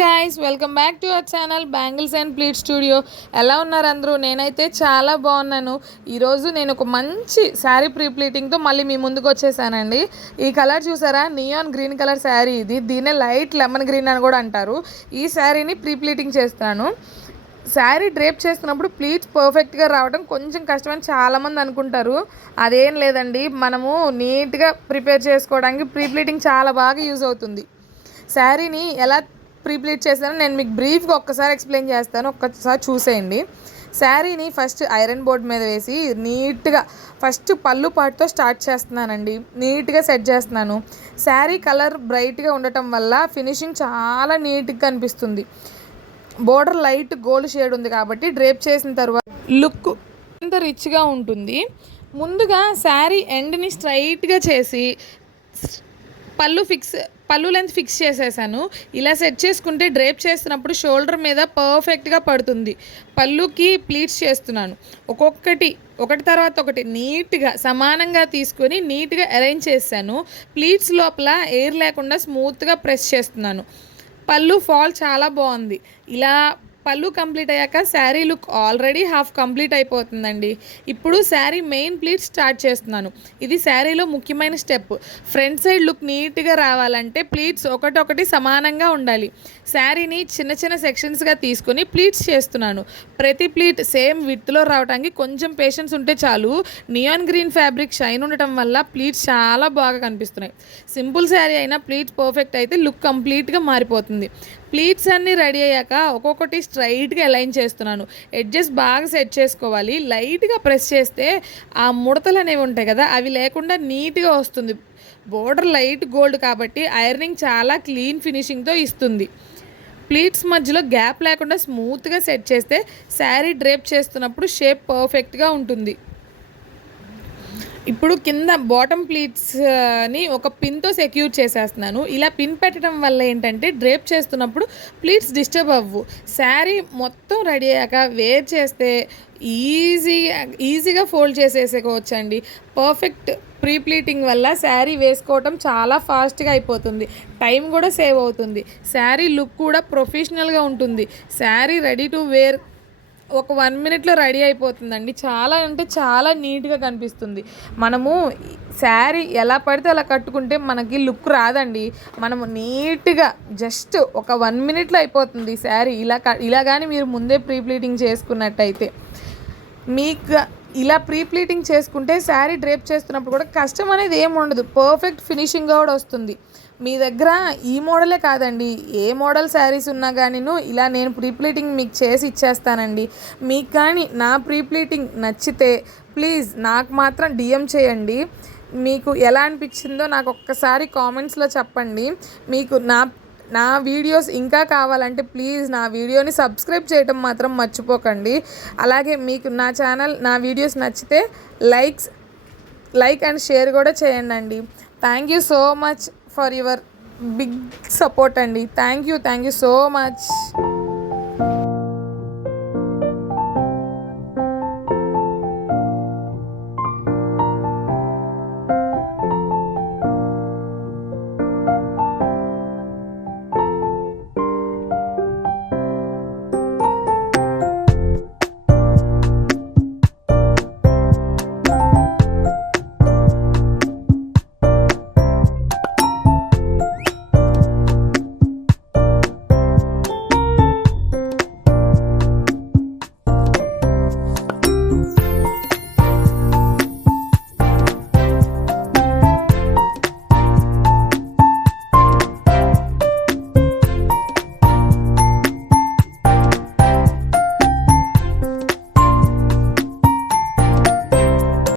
Guys, welcome back to our channel bangles and pleat studio. ఎలా ఉన్నారు అందరూ? నేనైతే చాలా బాగున్నాను. ఈరోజు నేను ఒక మంచి శారీ ప్లీటింగ్తో మళ్ళీ మీ ముందుకు వచ్చేసానండి. ఈ కలర్ చూసారా? నియాన్ గ్రీన్ కలర్ శారీ ఇది. దీన్నే లైట్ లెమన్ గ్రీన్ అని కూడా అంటారు. ఈ శారీని ప్లీటింగ్ చేస్తాను. శారీ డ్రేప్ చేస్తున్నప్పుడు ప్లీట్స్ పర్ఫెక్ట్గా రావడం కొంచెం కష్టమని చాలామంది అనుకుంటారు. అదేం లేదండి, మనము నీట్గా ప్రిపేర్ చేసుకోవడానికి ప్లీటింగ్ చాలా బాగా యూజ్ అవుతుంది. శారీని ఎలా ప్లీట్ చేస్తానో నేను మీకు బ్రీఫ్గా ఒక్కసారి ఎక్స్ప్లెయిన్ చేస్తాను, ఒక్కసారి చూసేయండి. శారీని ఫస్ట్ ఐరన్ బోర్డ్ మీద వేసి నీట్గా ఫస్ట్ పళ్ళు పాటుతో స్టార్ట్ చేస్తున్నానండి. నీట్గా సెట్ చేస్తున్నాను. శారీ కలర్ బ్రైట్గా ఉండటం వల్ల ఫినిషింగ్ చాలా నీట్గా కనిపిస్తుంది. బోర్డర్ లైట్ గోల్డ్ షేడ్ ఉంది కాబట్టి డ్రేప్ చేసిన తర్వాత లుక్ ఎంత రిచ్గా ఉంటుంది. ముందుగా శారీ ఎండ్ని స్ట్రైట్గా చేసి పళ్ళు లెంత్ ఫిక్స్ చేసేసాను. ఇలా సెట్ చేసుకుంటే డ్రేప్ చేస్తున్నప్పుడు షోల్డర్ మీద పర్ఫెక్ట్గా పడుతుంది. పళ్ళుకి ప్లీట్స్ చేస్తున్నాను. ఒకటి తర్వాత ఒకటి నీట్గా సమానంగా తీసుకొని నీట్గా అరేంజ్ చేశాను. ప్లీట్స్ లోపల ఎయిర్ లేకుండా స్మూత్గా ప్రెస్ చేస్తున్నాను. పళ్ళు ఫాల్ చాలా బాగుంది. ఇలా పళ్ళు కంప్లీట్ అయ్యాక sari look already half complete అయిపోతుందండి. ఇప్పుడు శారీ మెయిన్ ప్లీట్ స్టార్ట్ చేస్తున్నాను. ఇది శారీలో ముఖ్యమైన స్టెప్. ఫ్రంట్ సైడ్ లుక్ నీట్గా రావాలంటే ప్లీట్స్ ఒకటొకటి సమానంగా ఉండాలి. శారీని చిన్న చిన్న సెక్షన్స్గా తీసుకొని ప్లీట్స్ చేస్తున్నాను. ప్రతి ప్లీట్ సేమ్ విడ్త్లో రావడానికి కొంచెం పేషెన్స్ ఉంటే చాలు. నియాన్ గ్రీన్ ఫ్యాబ్రిక్ షైన్ ఉండటం వల్ల ప్లీట్స్ చాలా బాగా కనిపిస్తున్నాయి. సింపుల్ శారీ అయినా ప్లీట్స్ పర్ఫెక్ట్ అయితే లుక్ కంప్లీట్గా మారిపోతుంది. ప్లీట్స్ అన్నీ రెడీ అయ్యాక ఒక్కొక్కటి స్ట్రైట్గా అలైన్ చేస్తున్నాను. ఎడ్జెస్ బాగా సెట్ చేసుకోవాలి. లైట్గా ప్రెస్ చేస్తే ఆ ముడతలు అనేవి ఉంటాయి కదా, అవి లేకుండా నీట్గా వస్తుంది. బోర్డర్ లైట్ గోల్డ్ కాబట్టి ఐరనింగ్ చాలా క్లీన్ ఫినిషింగ్తో ఇస్తుంది. ప్లీట్స్ మధ్యలో గ్యాప్ లేకుండా స్మూత్గా సెట్ చేస్తే శారీ డ్రేప్ చేస్తున్నప్పుడు షేప్ పర్ఫెక్ట్గా ఉంటుంది. ఇప్పుడు కింద బాటమ్ ప్లీట్స్ని ఒక పిన్తో సెక్యూర్ చేసేస్తున్నాను. ఇలా పిన్ పెట్టడం వల్ల ఏంటంటే డ్రేప్ చేస్తున్నప్పుడు ప్లీట్స్ డిస్టర్బ్ అవ్వు. శారీ మొత్తం రెడీ అయ్యాక వేర్ చేస్తే ఈజీగా ఫోల్డ్ చేసేసుకోవచ్చండి. పర్ఫెక్ట్ ప్లీటింగ్ వల్ల శారీ వేసుకోవటం చాలా ఫాస్ట్గా అయిపోతుంది. టైం కూడా సేవ్ అవుతుంది. శారీ లుక్ కూడా ప్రొఫెషనల్గా ఉంటుంది. శారీ రెడీ టు వేర్ ఒక 1 మినిట్లో రెడీ అయిపోతుందండి. చాలా అంటే చాలా నీట్గా కనిపిస్తుంది. మనము శారీ ఎలా పడితే అలా కట్టుకుంటే మనకి లుక్ రాదండి. మనము నీట్గా జస్ట్ ఒక 1 మినిట్లో అయిపోతుంది శారీ. ఇలా కానీ మీరు ముందే ప్లీటింగ్ చేసుకున్నట్టయితే మీకు ఇలా ప్లీటింగ్ చేసుకుంటే శారీ డ్రేప్ చేస్తున్నప్పుడు కూడా కష్టం అనేది ఏమి ఉండదు. పర్ఫెక్ట్ ఫినిషింగ్ కూడా వస్తుంది. మీ దగ్గర ఈ మోడలే కాదండి, ఏ మోడల్ శారీస్ ఉన్నా కానీ ఇలా నేను ప్లీటింగ్ మీకు చేసి ఇచ్చేస్తానండి. మీకు కానీ నా ప్లీటింగ్ నచ్చితే ప్లీజ్ నాకు మాత్రం డిఎం చేయండి. మీకు ఎలా అనిపించిందో నాకు ఒక్కసారి కామెంట్స్లో చెప్పండి. మీకు నా వీడియోస్ ఇంకా కావాలంటే ప్లీజ్ నా వీడియోని సబ్స్క్రైబ్ చేయడం మాత్రం మర్చిపోకండి. అలాగే మీకు నా వీడియోస్ నచ్చితే లైక్ అండ్ షేర్ కూడా చేయండి. Thank you so much for your big support అండి. Thank you so much.